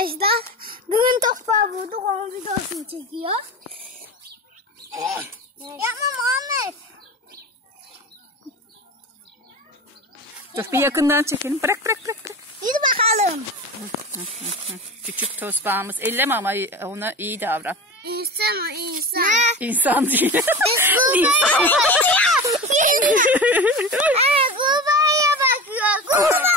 arkadaşlar. Bugün toprağı vurduk, onun videosunu çekiyor. Yapma Muhammed. Dur bir yakından çekelim. Bırak. Yürü bakalım. Küçük tosbağamız. Elleme ama ona iyi davran. İnsan o insan. İnsan değil. İnsan. Kurbağaya bakıyor. Kurbağa.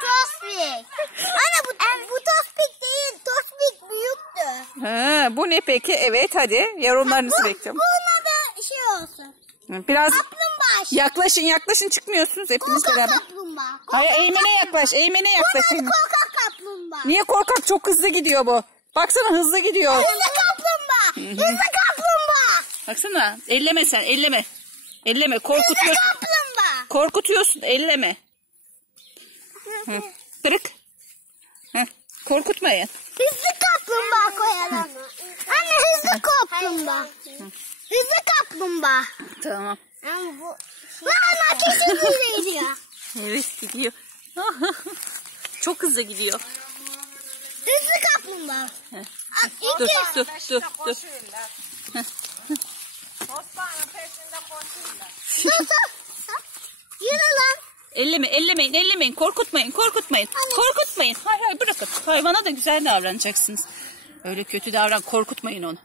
Tospik. Ana bu tospik değil. Tospik büyüktü. Ha, bu ne peki? Evet hadi yorumlarınızı bekliyorum. Buna da şey olsun. Biraz Kaplumbağa. yaklaşın çıkmıyorsunuz hepiniz Korkak beraber. kaplumbağa. Hayır Eymen'e yaklaş. Korkak kaplumbağa. Niye korkak? Çok hızlı gidiyor bu. Baksana hızlı gidiyor. Hızlı kaplumbağa. Hızlı kaplumbağa. Baksana elleme sen elleme. Elleme korkutuyorsun. Hızlı kaplumbağa. Korkutuyorsun elleme. Hı. Kırık. Hı. Korkutmayın. Hızlı kaplumbağa koyalım. Anne hızlı kaplumbağa. Hızlı kaplumbağa. Tamam. Ama bu... Lan kesin gidiyor. Evet gidiyor. Çok hızlı gidiyor. Hızlı kaplumbağa. Dur. Dur. Yürü lan. Ellemeyin. Korkutmayın. Korkutmayın. Hayır bırakın. Hayvana da güzel davranacaksınız. Öyle kötü korkutmayın onu.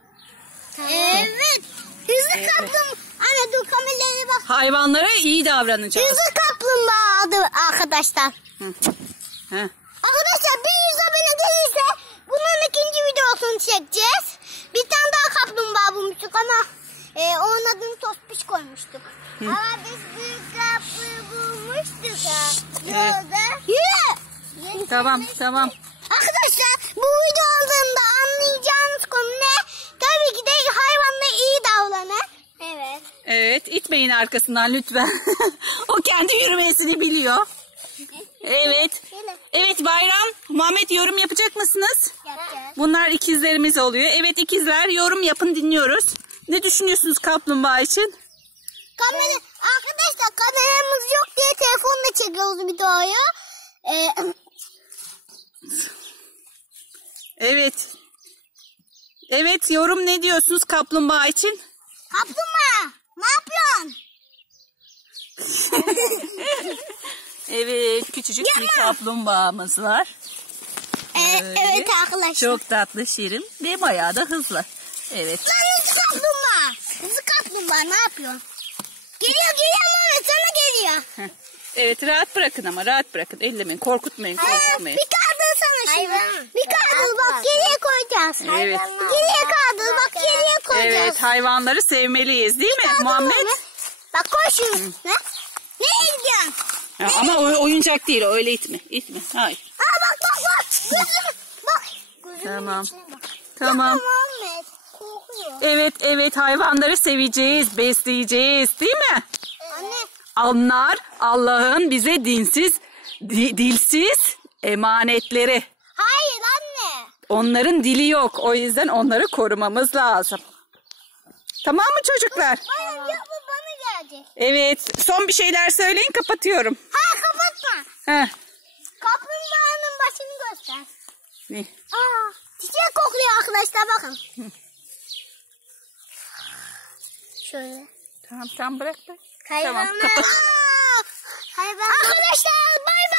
Evet. Hızlı kaplumbağa. Anne dur kameraya bak. Hayvanlara iyi davranacağız. Hızlı kaplumbağa adı arkadaşlar. Hı. Arkadaşlar 100 abone gelirse bunun ikinci videosunu çekeceğiz. Bir tane daha kaplumbağa bulmuştuk ama onun adını Tospiş koymuştuk. Ama biz büyük kaplumbağa bulmuştuk ha. Yürü. Tamam. Arkadaşlar bu videolarında anlayacağınız konu ne? Tabii ki de hayvanla iyi davranın. Evet. Evet itmeyin arkasından lütfen. O kendi yürümesini biliyor. Evet Bayram. Muhammed yorum yapacak mısınız? Yapacağız. Bunlar ikizlerimiz oluyor. Evet ikizler yorum yapın dinliyoruz. Ne düşünüyorsunuz kaplumbağa için? Arkadaşlar kameramız yok diye telefonla çekiyoruz videoyu. Evet yorum ne diyorsunuz kaplumbağa için? Kaplumbağa ne yapıyorsun? Evet küçücük bir kaplumbağamız var. Evet arkadaşlar. Çok tatlı şirin ve bayağı da hızlı. Evet. Lan hızlı kaplumbağa. Hızlı kaplumbağa ne yapıyorsun? Geliyor Muhammed sana geliyor. Evet rahat bırakın ellemeyin korkutmayın. Bir kaldır sana şunu. Bir kaldır bak geriye koyacağız. Evet. Geriye kaldır bak geriye koyacağız. Evet hayvanları sevmeliyiz değil mi Muhammed? Bak koy şunu. Nereye gidiyorsun? Ama oyuncak değil öyle itme. Hayır. Bak. Gözüm. Bak. Tamam. Muhammed korkuyor. Evet hayvanları seveceğiz, besleyeceğiz değil mi? Anne. Onlar Allah'ın bize dilsiz emanetleri. Hayır anne. Onların dili yok. O yüzden onları korumamız lazım. Tamam mı çocuklar? Bana gelecek. Evet. Son bir şeyler söyleyin kapatıyorum. Hayır kapatma. Heh. Kaplumbağanın başını göster. Ne? Çiçek kokluyor arkadaşlar bakın. Şöyle. Tamam bırak. Hayvanlar. Tamam kapat. Arkadaşlar bay bay.